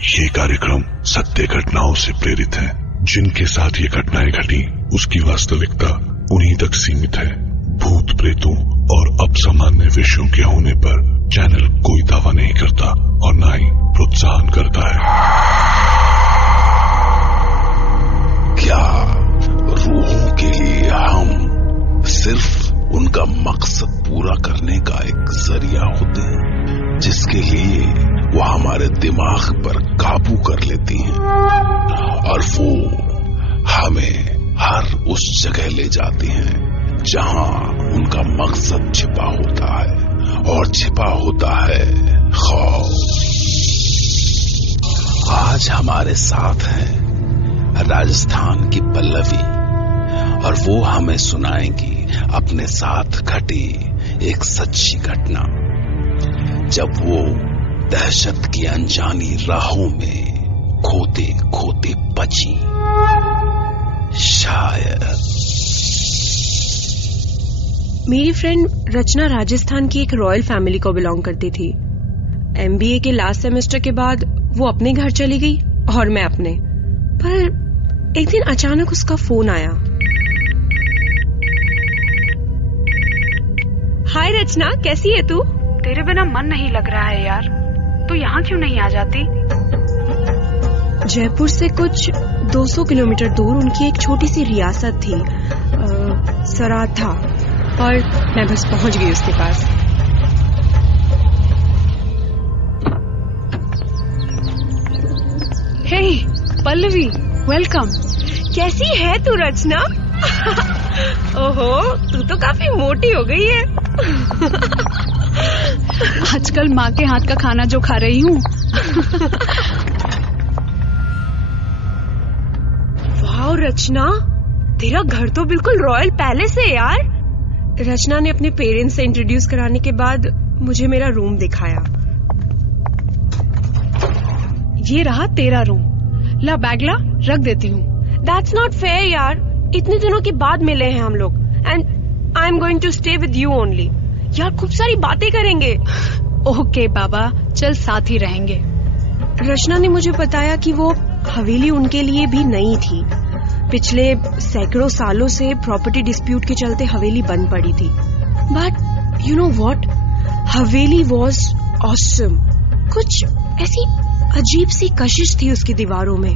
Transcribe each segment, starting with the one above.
ये कार्यक्रम सत्य घटनाओं से प्रेरित है। जिनके साथ ये घटनाएं घटी उसकी वास्तविकता उन्हीं तक सीमित है। भूत प्रेतों और असामान्य विषयों के होने पर चैनल कोई दावा नहीं करता और न ही प्रोत्साहन करता है। क्या रूहों के लिए हम सिर्फ उनका मकसद पूरा करने का एक जरिया होते हैं, जिसके लिए वो हमारे दिमाग पर काबू कर लेती हैं और वो हमें हर उस जगह ले जाती हैं जहां उनका मकसद छिपा होता है, और छिपा होता है खौफ। आज हमारे साथ है राजस्थान की पल्लवी और वो हमें सुनाएंगी अपने साथ घटी एक सच्ची घटना, जब वो दहशत की अनजानी राहों में खोते खोते बची। शायद मेरी फ्रेंड रचना राजस्थान की एक रॉयल फैमिली को बिलोंग करती थी। एमबीए के लास्ट सेमेस्टर के बाद वो अपने घर चली गई और मैं अपने। पर एक दिन अचानक उसका फोन आया। हाय रचना, कैसी है तू? तेरे बिना मन नहीं लग रहा है यार, तू यहाँ क्यों नहीं आ जाती? जयपुर से कुछ 200 किलोमीटर दूर उनकी एक छोटी सी रियासत थी, सराथा, और मैं बस पहुंच गई उसके पास। हे पल्लवी, वेलकम। कैसी है तू रचना? ओहो, तू तो काफी मोटी हो गई है। आजकल माँ के हाथ का खाना जो खा रही हूँ। वाह रचना, तेरा घर तो बिल्कुल रॉयल पैलेस है यार। रचना ने अपने पेरेंट्स से इंट्रोड्यूस कराने के बाद मुझे मेरा रूम दिखाया। ये रहा तेरा रूम, ला बैग ला, रख देती हूँ। That's not fair यार, इतने दिनों के बाद मिले हैं हम लोग, and I'm going to stay with you only। यार खूब सारी बातें करेंगे। ओके बाबा, चल साथ ही रहेंगे। रचना ने मुझे बताया कि वो हवेली उनके लिए भी नई थी। पिछले सैकड़ों सालों से प्रॉपर्टी डिस्प्यूट के चलते हवेली बंद पड़ी थी। But you know what, Haveli was awesome. कुछ ऐसी अजीब सी कशिश थी उसकी दीवारों में।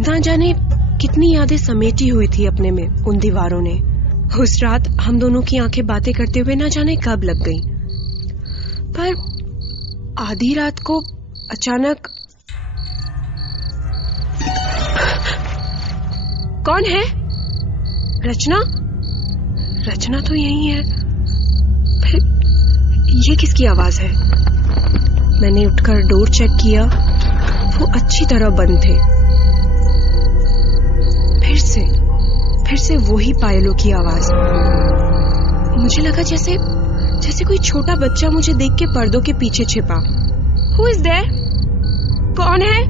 ना जाने कितनी यादें समेटी हुई थी अपने में उन दीवारों ने। उस रात हम दोनों की आंखें बातें करते हुए ना जाने कब लग गई। पर आधी रात को अचानक कौन है? रचना? रचना तो यही है, फिर ये किसकी आवाज है? मैंने उठकर डोर चेक किया, वो अच्छी तरह बंद थे। फिर से वही पायलों की आवाज। मुझे लगा जैसे कोई छोटा बच्चा मुझे देख के पर्दों के पीछे छिपा। Who is there? कौन है?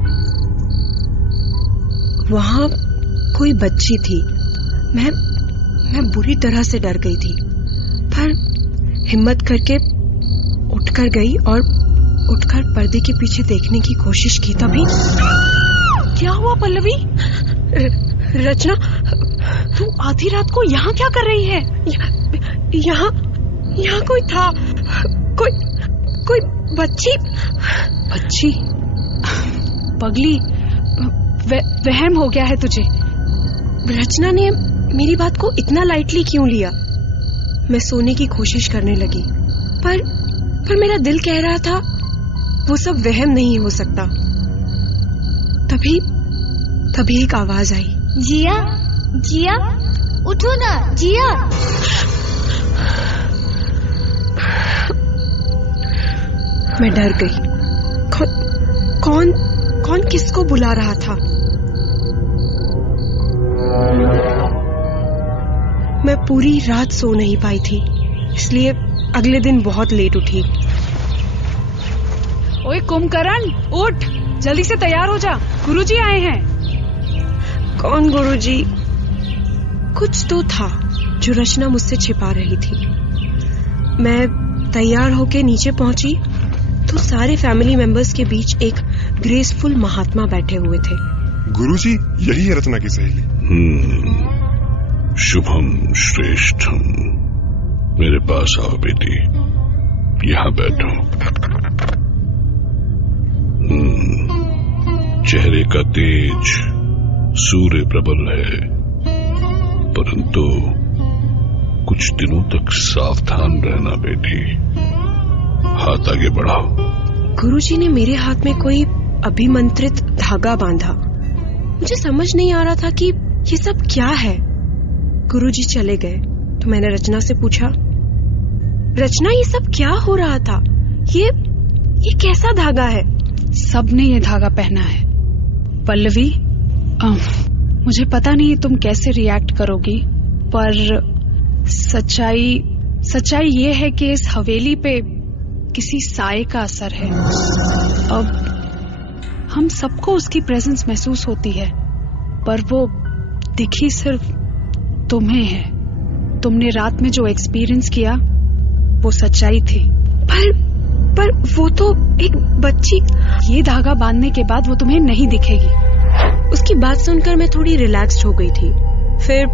वहां कोई बच्ची थी। मैं बुरी तरह से डर गई थी, पर हिम्मत करके उठकर गई और उठकर पर्दे के पीछे देखने की कोशिश की। तभी क्या हुआ पल्लवी? रचना, तू आधी रात को यहाँ क्या कर रही है? यहाँ कोई था, कोई बच्ची। पगली, वहम हो गया है तुझे। रचना ने मेरी बात को इतना लाइटली क्यों लिया? मैं सोने की कोशिश करने लगी, पर मेरा दिल कह रहा था वो सब वहम नहीं हो सकता। तभी एक आवाज आई। जिया, उठो ना जिया। मैं डर गई। कौन किसको बुला रहा था? मैं पूरी रात सो नहीं पाई थी, इसलिए अगले दिन बहुत लेट उठी। ओए कुंभकर्ण, उठ, जल्दी से तैयार हो जा, गुरुजी आए हैं। कौन गुरुजी? कुछ तो था जो रचना मुझसे छिपा रही थी। मैं तैयार होके नीचे पहुंची तो सारे फैमिली मेंबर्स के बीच एक ग्रेसफुल महात्मा बैठे हुए थे। गुरुजी, यही है रचना की सहेली। शुभम श्रेष्ठम, मेरे पास आओ बेटी, यहाँ बैठो। चेहरे का तेज सूर्य प्रबल है, परंतु कुछ दिनों तक सावधान रहना बेटी। हाथ आगे बढ़ाओ। गुरुजी ने मेरे हाथ में कोई अभिमंत्रित धागा बांधा। मुझे समझ नहीं आ रहा था कि ये सब क्या है। गुरुजी चले गए तो मैंने रचना से पूछा, रचना ये सब क्या हो रहा था? ये कैसा धागा है? सबने ये धागा पहना है। पल्लवी, मुझे पता नहीं तुम कैसे रिएक्ट करोगी, पर सच्चाई ये है कि इस हवेली पे किसी साए का असर है। अब हम सबको उसकी प्रेजेंस महसूस होती है, पर वो दिखी सिर्फ तुम्हें है। तुमने रात में जो एक्सपीरियंस किया वो सच्चाई थी। पर वो तो एक बच्ची। ये धागा बांधने के बाद वो तुम्हें नहीं दिखेगी। उसकी बात सुनकर मैं थोड़ी रिलैक्स्ड हो गई थी। फिर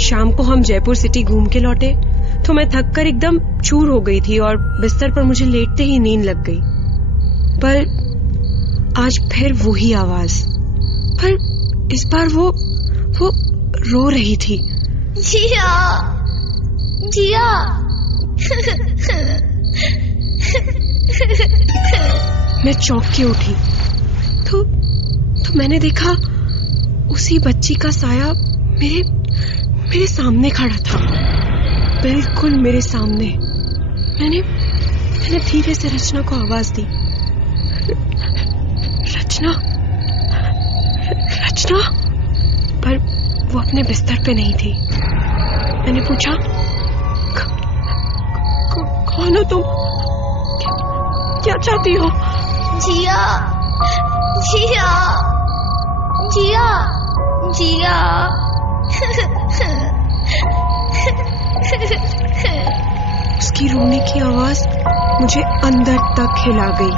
शाम को हम जयपुर सिटी घूम के लौटे तो मैं थककर एकदम चूर हो गई थी और बिस्तर पर मुझे लेटते ही नींद लग गई। पर आज फिर वही आवाज, पर इस बार वो रो रही थी। जिया, जिया। मैं चौंक के उठी तो मैंने देखा उसी बच्ची का साया मेरे सामने खड़ा था, बिल्कुल मेरे सामने। मैंने धीरे से रचना को आवाज दी, रचना। पर वो अपने बिस्तर पे नहीं थी। मैंने पूछा, कौन हो तुम? क्या चाहती हो? जिया, जिया, जिया, जिया। उसकी रोने की आवाज मुझे अंदर तक हिला गई।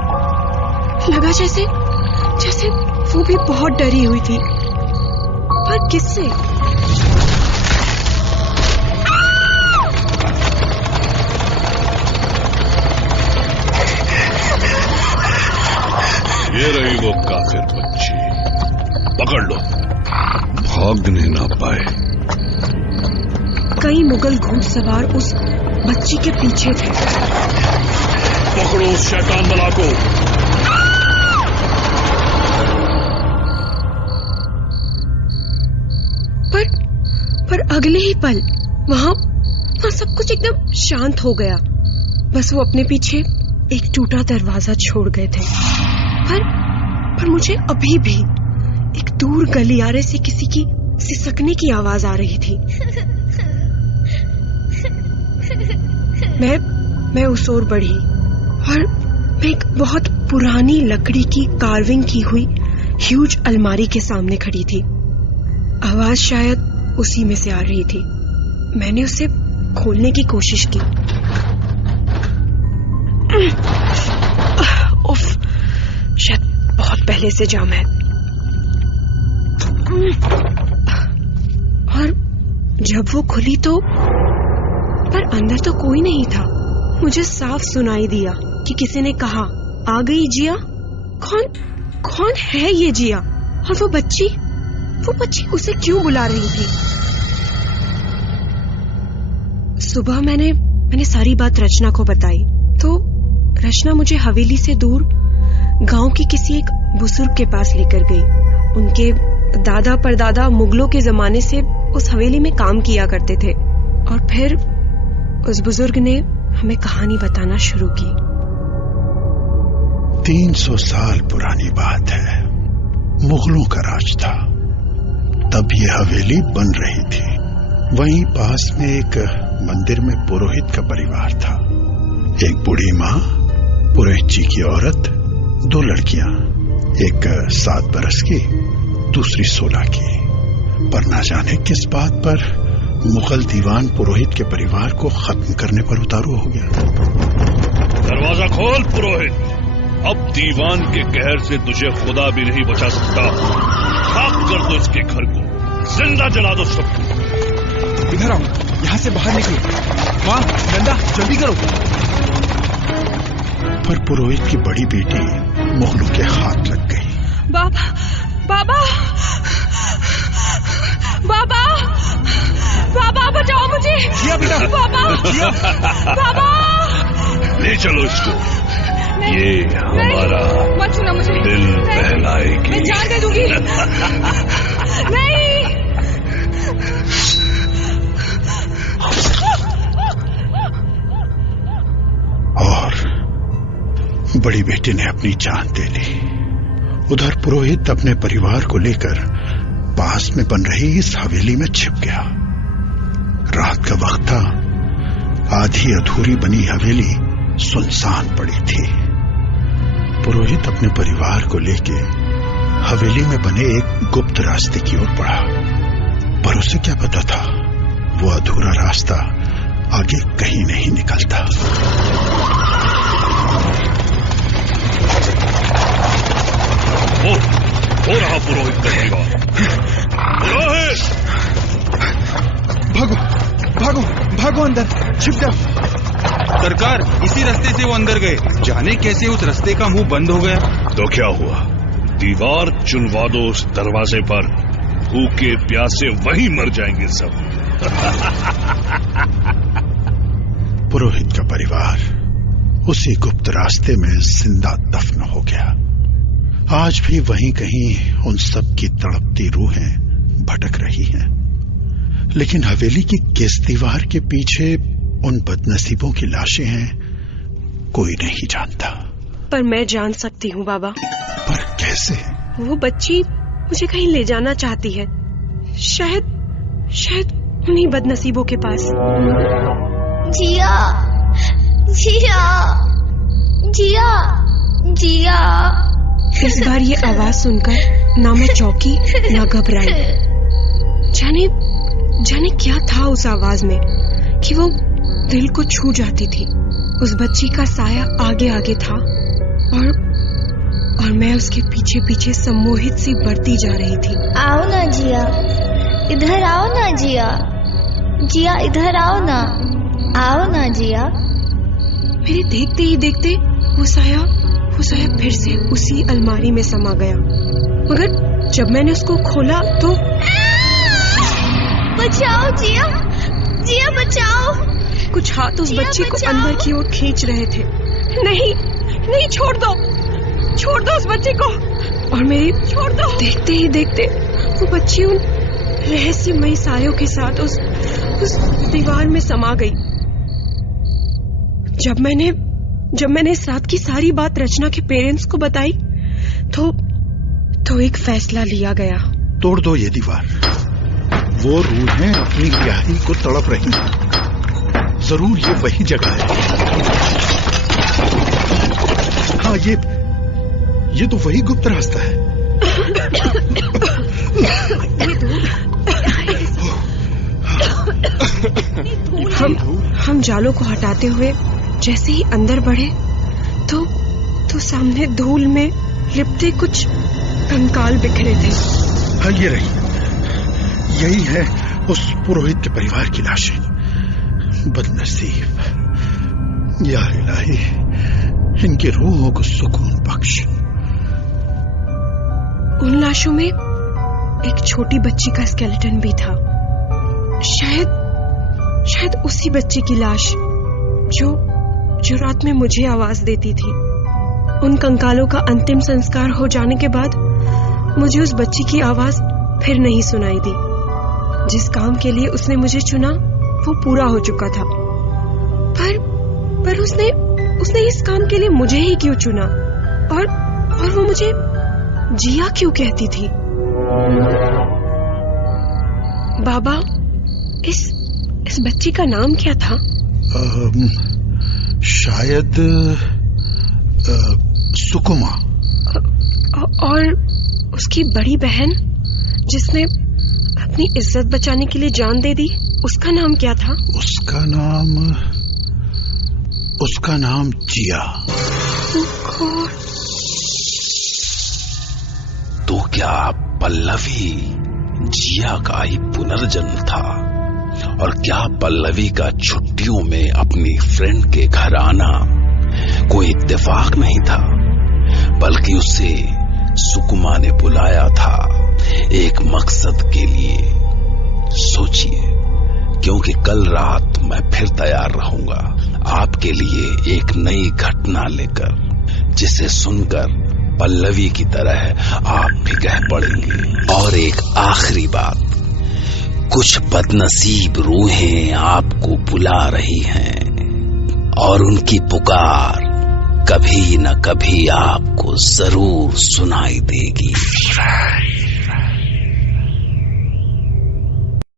लगा जैसे वो भी बहुत डरी हुई थी। पर किससे? ये रही वो काफिर बच्ची, पकड़ लो, भागने ना पाए। कई मुगल घुड़सवार उस बच्ची के पीछे थे। पकड़ो उस शैतान बला को। पर अगले ही पल वहां सब कुछ एकदम शांत हो गया। बस वो अपने पीछे एक टूटा दरवाजा छोड़ गए थे। पर मुझे अभी भी एक दूर गलियारे से किसी की सिसकने की आवाज आ रही थी। मैं उस ओर बढ़ी और मैं एक बहुत पुरानी लकड़ी की कार्विंग की हुई ह्यूज अलमारी के सामने खड़ी थी। आवाज शायद उसी में से आ रही थी। मैंने उसे खोलने की कोशिश की। उफ, शायद बहुत पहले से जाम है। और जब वो खुली तो पर अंदर तो कोई नहीं था। मुझे साफ सुनाई दिया कि किसी ने कहा, आ गई जिया। कौन है ये जिया? और वो बच्ची उसे क्यों बुला रही थी? सुबह मैंने सारी बात रचना को बताई तो रचना मुझे हवेली से दूर गांव की किसी एक बुजुर्ग के पास लेकर गई। उनके दादा परदादा मुगलों के जमाने से उस हवेली में काम किया करते थे। और फिर उस बुजुर्ग ने हमें कहानी बताना शुरू की। 300 साल पुरानी बात है। मुगलों का राज था, तब ये हवेली बन रही थी। वहीं पास में एक मंदिर में पुरोहित का परिवार था। एक बूढ़ी माँ, पुरोहित जी की औरत, 2 लड़कियां, एक 7 बरस की, दूसरी 16 की। पर ना जाने किस बात पर मुगल दीवान पुरोहित के परिवार को खत्म करने पर उतारू हो गया। दरवाजा खोल पुरोहित, अब दीवान के कहर से तुझे खुदा भी नहीं बचा सकता। खाक कर दो इसके घर को, जिंदा जला दो सबको। इधर आओ, यहाँ से बाहर निकलो। माँ, नंदा, जल्दी करो। पर पुरोहित की बड़ी बेटी मोहलू के हाथ लग गई। बाबा, बाबा, बाबा, बाबा बचाओ मुझे। जिया बेटा, बाबा, जिया। बाबा, ले चलो इसको, ये हमारा मत छूना मुझे। दिल बहलाएगी। मैं जान दे दूंगी। नहीं। और बड़ी बेटी ने अपनी जान दे ली। उधर पुरोहित अपने परिवार को लेकर पास में बन रही इस हवेली में छिप गया। रात का वक्त था। आधी अधूरी बनी हवेली सुनसान पड़ी थी। पुरोहित अपने परिवार को लेके हवेली में बने एक गुप्त रास्ते की ओर बढ़ा, पर उसे क्या पता था वो अधूरा रास्ता आगे कहीं नहीं निकलता। हो रहा पुरोहित का दीवार। पुरोहित! भागो, भागो, भागो अंदर, छिप जाओ। सरकार, इसी रास्ते से वो अंदर गए। जाने कैसे उस रास्ते का मुंह बंद हो गया। तो क्या हुआ? दीवार चुनवा दो उस दरवाजे पर, भूखे प्यासे वहीं मर जाएंगे सब। पुरोहित का परिवार उसी गुप्त रास्ते में जिंदा दफन हो गया। आज भी वहीं कहीं उन सब की तड़पती रूहें भटक रही हैं। लेकिन हवेली की किस दीवार के पीछे उन बदनसीबों की लाशें हैं, कोई नहीं जानता। पर मैं जान सकती हूँ बाबा। पर कैसे? वो बच्ची मुझे कहीं ले जाना चाहती है, शायद उन्हीं बदनसीबों के पास। जिया, जिया, जिया, जिया। इस बार ये आवाज सुनकर ना मैं चौंकी ना घबराई। जाने क्या था उस आवाज में कि वो दिल को छू जाती थी। उस बच्ची का साया आगे आगे था और मैं उसके पीछे पीछे सम्मोहित सी बढ़ती जा रही थी। आओ ना जिया, इधर आओ ना जिया, जिया इधर आओ ना, आओ ना जिया। मेरे देखते ही देखते वो साया फिर से उसी अलमारी में समा गया। मगर जब मैंने उसको खोला तो बचाओ जिया, जिया बचाओ। कुछ हाथ उस बच्ची को अंदर की ओर खींच रहे थे। नहीं, छोड़ दो उस बच्ची को। और मेरी छोड़ दो। देखते ही देखते वो बच्ची उन रहस्यमयी सायों के साथ उस दीवार में समा गई। जब मैंने इस रात की सारी बात रचना के पेरेंट्स को बताई तो एक फैसला लिया गया। तोड़ दो ये दीवार। वो रूहें अपनी ब्याही को तड़प रही हैं। जरूर ये वही जगह है। हाँ, ये तो वही गुप्त रास्ता है। हम जालों को हटाते हुए जैसे ही अंदर बढ़े तो सामने धूल में लिपटे कुछ कंकाल बिखरे थे। हाँ, ये रही, यही है उस पुरोहित के परिवार की लाशें। बदनसीब, या इलाही, इनकी रूहों को सुकून बख्श। उन लाशों में एक छोटी बच्ची का स्केलेटन भी था। शायद उसी बच्ची की लाश जो रात में मुझे आवाज देती थी। उन कंकालों का अंतिम संस्कार हो जाने के बाद मुझे उस बच्ची की आवाज फिर नहीं सुनाई दी। जिस काम के लिए उसने मुझे चुना वो पूरा हो चुका था। पर उसने इस काम के लिए मुझे ही क्यों चुना? और वो मुझे जिया क्यों कहती थी? बाबा, इस बच्ची का नाम क्या था? शायद सुकुमा। और उसकी बड़ी बहन जिसने अपनी इज्जत बचाने के लिए जान दे दी, उसका नाम क्या था? उसका नाम उसका नाम जिया। तो क्या पल्लवी जिया का ही पुनर्जन्म था? और क्या पल्लवी का छुट्टियों में अपनी फ्रेंड के घर आना कोई इत्तेफाक नहीं था, बल्कि उसे सुकुमा ने बुलाया था एक मकसद के लिए? सोचिए, क्योंकि कल रात मैं फिर तैयार रहूंगा आपके लिए एक नई घटना लेकर, जिसे सुनकर पल्लवी की तरह आप भी कह पड़ेंगे। और एक आखिरी बात, कुछ बदनसीब रूहें आपको बुला रही हैं और उनकी पुकार कभी न कभी आपको जरूर सुनाई देगी।